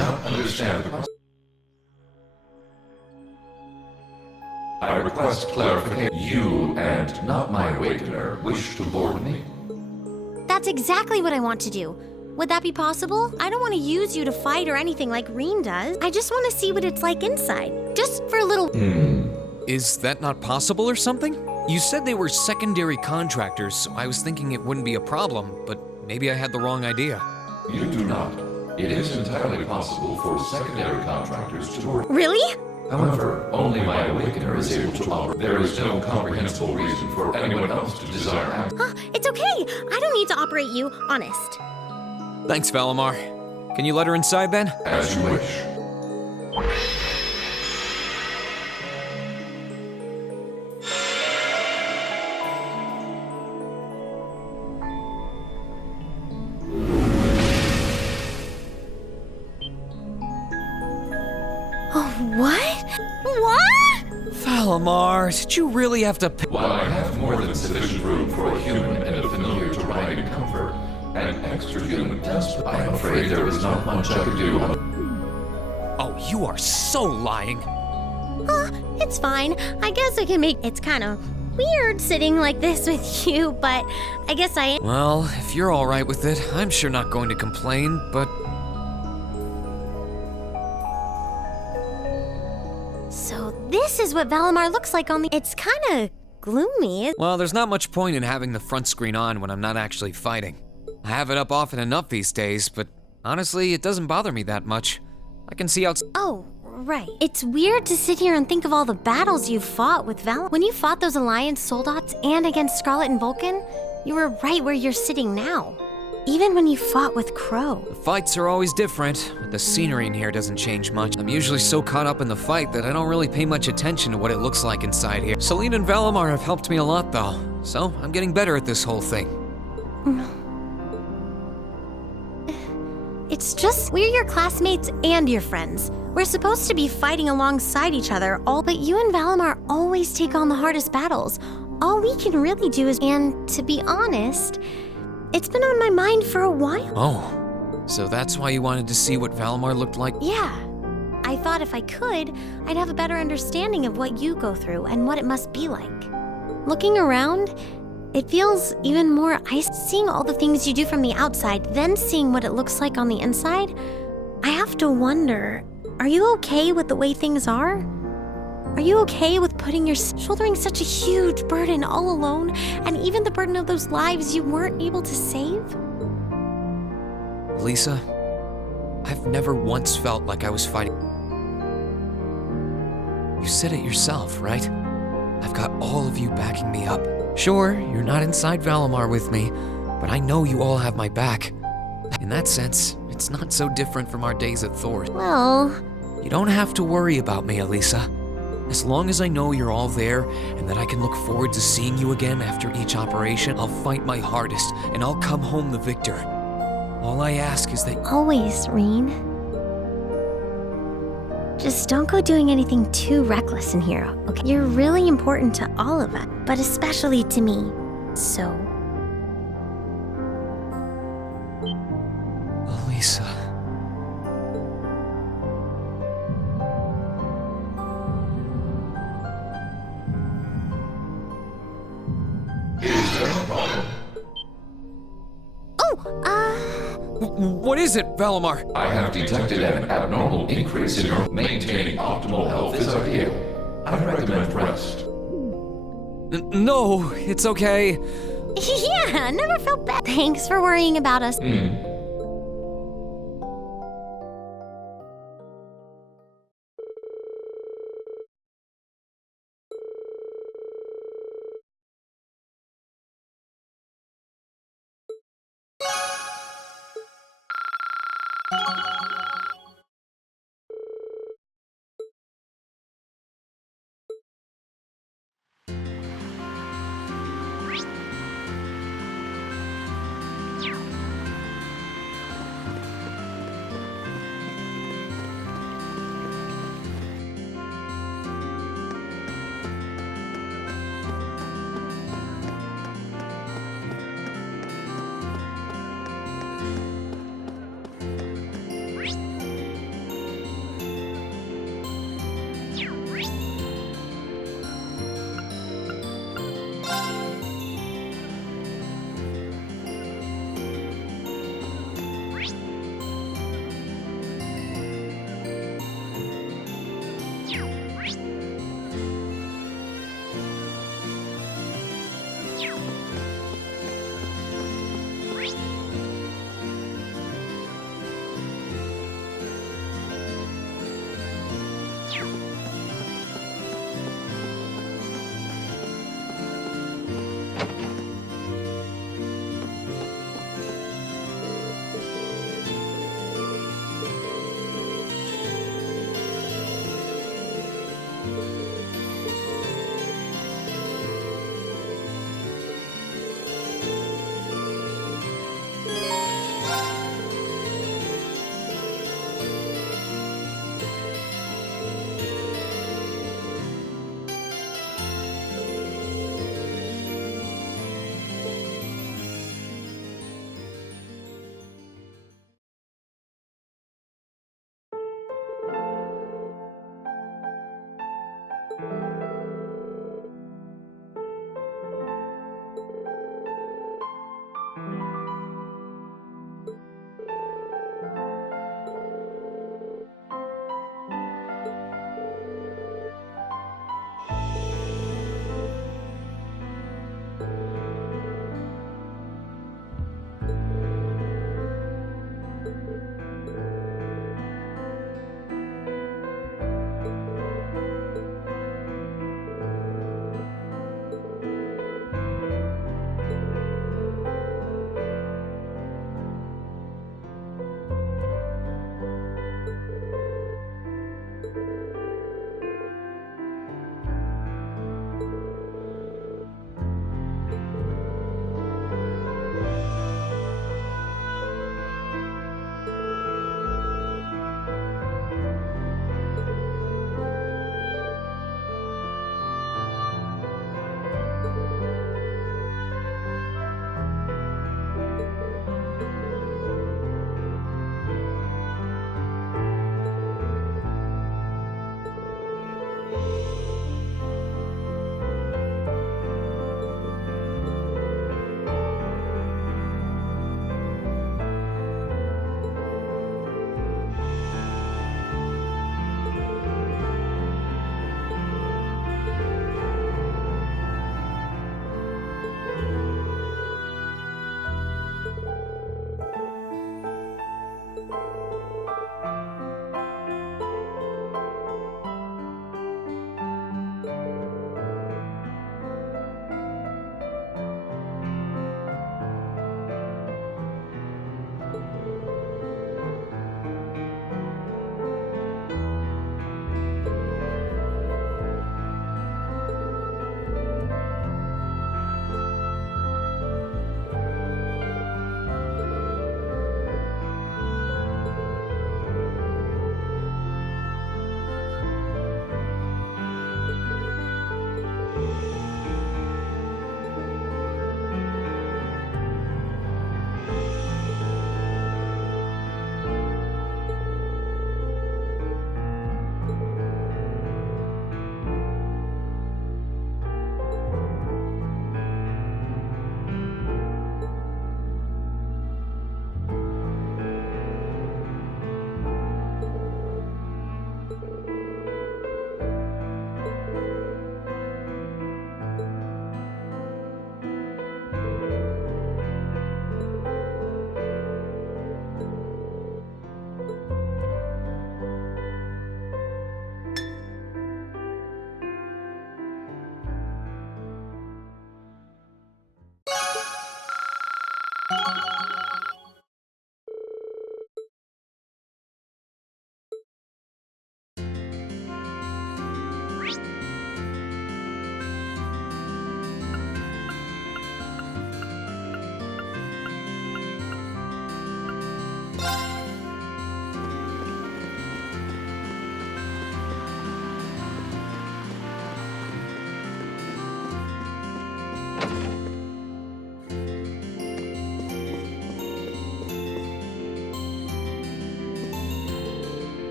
not understand the process. I request clarification. You and not my awakener wish to board me? That's exactly what I want to do. Would that be possible? I don't want to use you to fight or anything like Reen does. I just want to see what it's like inside. Just for a little... Is that not possible or something? You said they were secondary contractors, so I was thinking it wouldn't be a problem, but maybe I had the wrong idea. You do not. It is entirely possible for secondary contractors to board. Really? However, only my awakener is able to operate. There is no comprehensible reason for anyone else to desire access. Huh, it's okay. I don't need to operate you, honest. Thanks, Valimar. Can you let her inside then? As you wish. Oh, what? What? Valimar, did you really have to While I have more than sufficient room for a human and a familiar to ride in comfort, an extra human desperate, I am afraid there is not much I could do. Oh, you are so lying. It's fine. I guess I can make... It's kind of weird sitting like this with you, but I guess I am. Well, if you're all right with it, I'm sure not going to complain, but... So this is what Valimar looks like on the... It's kind of gloomy. Well, there's not much point in having the front screen on when I'm not actually fighting. I have it up often enough these days, but honestly, it doesn't bother me that much. I can see out... Oh, right. It's weird to sit here and think of all the battles you fought with Valimar. When you fought those Alliance soldats and against Scarlet and Vulcan, you were right where you're sitting now. Even when you fought with Crow. The fights are always different, but the scenery in here doesn't change much. I'm usually so caught up in the fight that I don't really pay much attention to what it looks like inside here. Selene and Valimar have helped me a lot, though, so I'm getting better at this whole thing. It's just, we're your classmates and your friends. We're supposed to be fighting alongside each other, but you and Valimar always take on the hardest battles. All we can really do is, and to be honest, it's been on my mind for a while. Oh, so that's why you wanted to see what Valimar looked like? Yeah. I thought if I could, I'd have a better understanding of what you go through and what it must be like. Looking around, it feels even more seeing all the things you do from the outside, then seeing what it looks like on the inside. I have to wonder, are you okay with the way things are? Are you okay with shouldering such a huge burden all alone, and even the burden of those lives you weren't able to save? Lisa, I've never once felt like I was fighting. You said it yourself, right? I've got all of you backing me up. Sure, you're not inside Valimar with me, but I know you all have my back. In that sense, it's not so different from our days at Thor. Well... You don't have to worry about me, Elisa. As long as I know you're all there and that I can look forward to seeing you again after each operation, I'll fight my hardest and I'll come home the victor. All I ask is that... Always, Reen. Just don't go doing anything too reckless in here, okay? You're really important to all of us, but especially to me. So... Elisa... What is it, Valimar? I have detected an abnormal increase in your maintaining optimal health is ideal. I recommend rest. No, it's okay. Yeah, never felt bad. Thanks for worrying about us.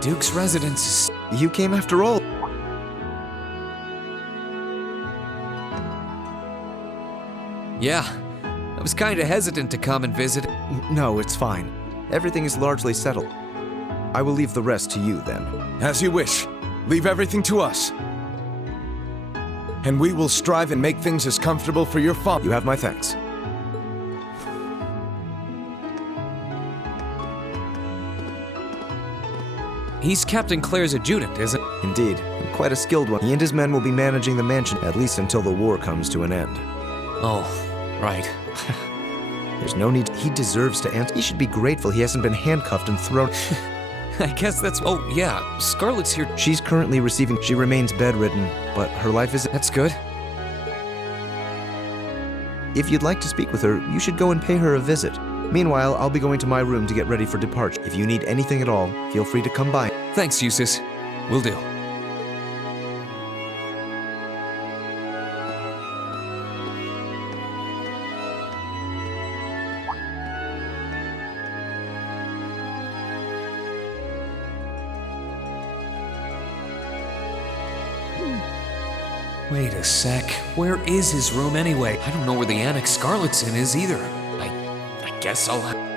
Duke's residence is... You came after all. Yeah, I was kinda hesitant to come and visit. No, it's fine. Everything is largely settled. I will leave the rest to you then. As you wish. Leave everything to us. And we will strive and make things as comfortable for your father. You have my thanks. He's Captain Claire's adjutant, isn't he? Indeed, and quite a skilled one. He and his men will be managing the mansion, at least until the war comes to an end. Oh, right. There's no need. He deserves to answer. He should be grateful he hasn't been handcuffed and thrown. I guess that's... Oh, yeah, Scarlet's here. She's currently receiving... She remains bedridden, but her life is... That's good. If you'd like to speak with her, you should go and pay her a visit. Meanwhile, I'll be going to my room to get ready for departure. If you need anything at all, feel free to come by. Thanks, Eustace. Will do. Wait a sec. Where is his room anyway? I don't know where the annex Scarlet's in is either. I guess I'll...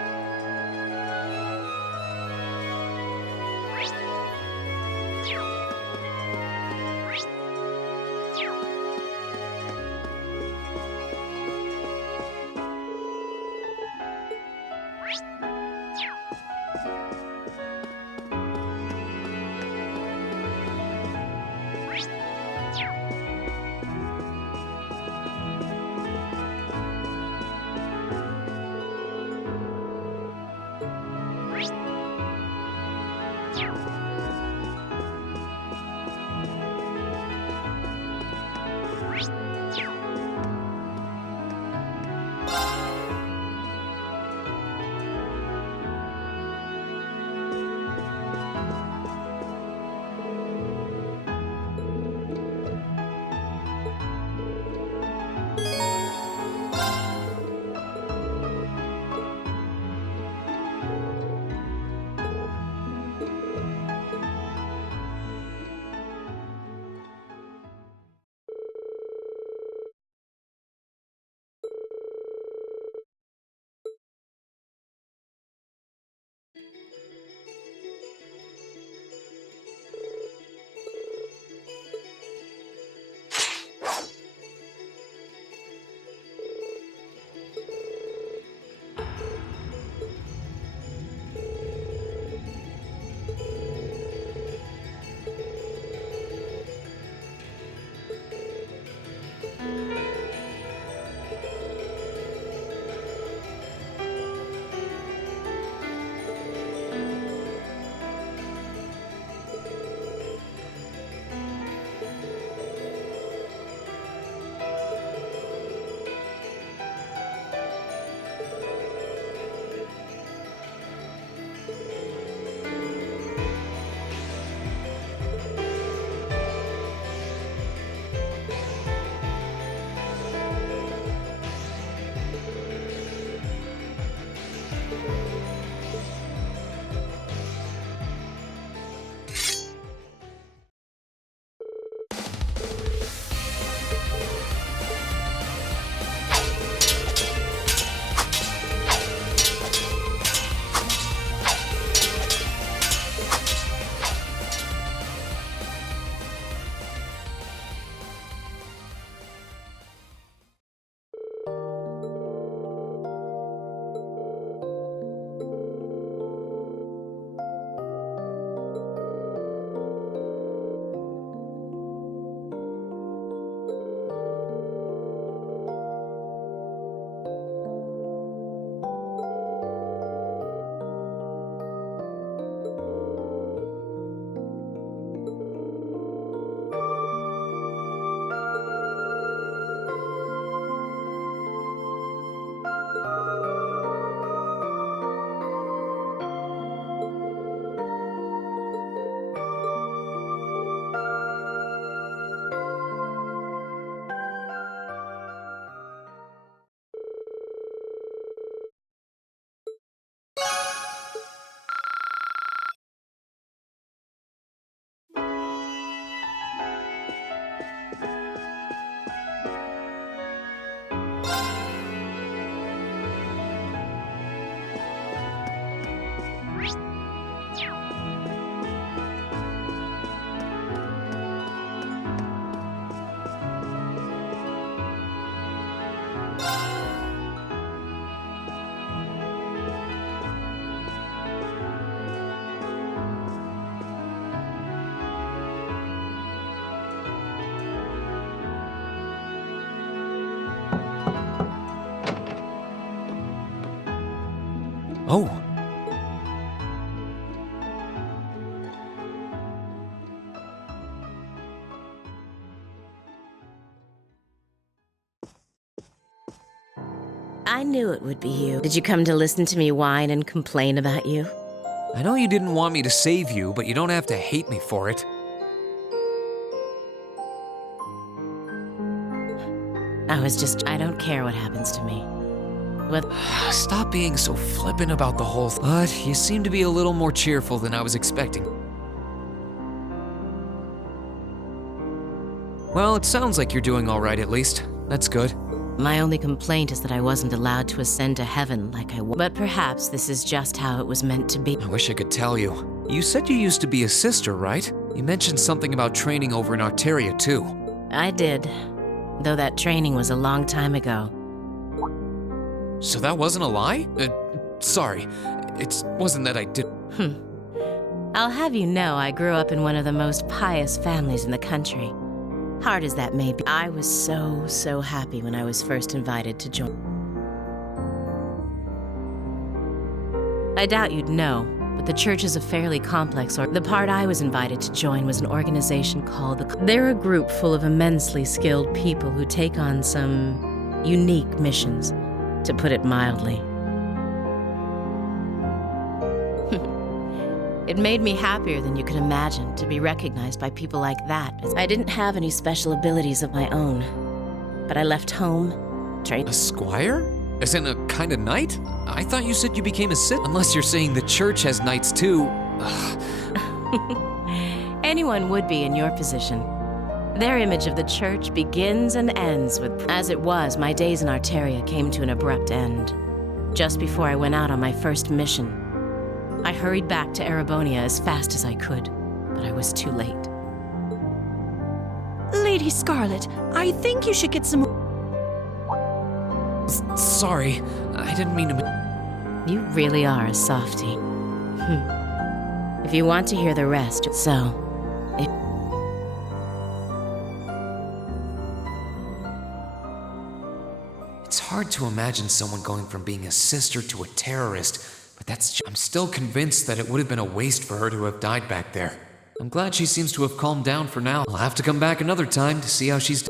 Oh. I knew it would be you. Did you come to listen to me whine and complain about you? I know you didn't want me to save you, but you don't have to hate me for it. I don't care what happens to me. But Stop being so flippant about the whole thing. But you seem to be a little more cheerful than I was expecting. Well, it sounds like you're doing all right at least. That's good. my only complaint is that I wasn't allowed to ascend to heaven like I was. But perhaps this is just how it was meant to be. I wish I could tell you. You said you used to be a sister, right? You mentioned something about training over in Arteria, too. I did, though that training was a long time ago. So that wasn't a lie? Sorry. It wasn't that I did. I'll have you know I grew up in one of the most pious families in the country. Hard as that may be, I was so happy when I was first invited to join. I doubt you'd know, but the church is a fairly complex The part I was invited to join was an organization called They're a group full of immensely skilled people who take on some unique missions, to put it mildly. It made me happier than you could imagine to be recognized by people like that. I didn't have any special abilities of my own, but I left home, trained. A squire? As in a kind of knight? I thought you said you became a Sith. Unless you're saying the church has knights too. Anyone would be in your position. Their image of the church begins and ends with... As it was, my days in Arteria came to an abrupt end. Just before I went out on my first mission, I hurried back to Erebonia as fast as I could, but I was too late. Lady Scarlet, I think you should get some... Sorry, I didn't mean to... You really are a softie. If you want to hear the rest, It's hard to imagine someone going from being a sister to a terrorist, but I'm still convinced that it would have been a waste for her to have died back there. I'm glad she seems to have calmed down for now. I'll have to come back another time to see how she's...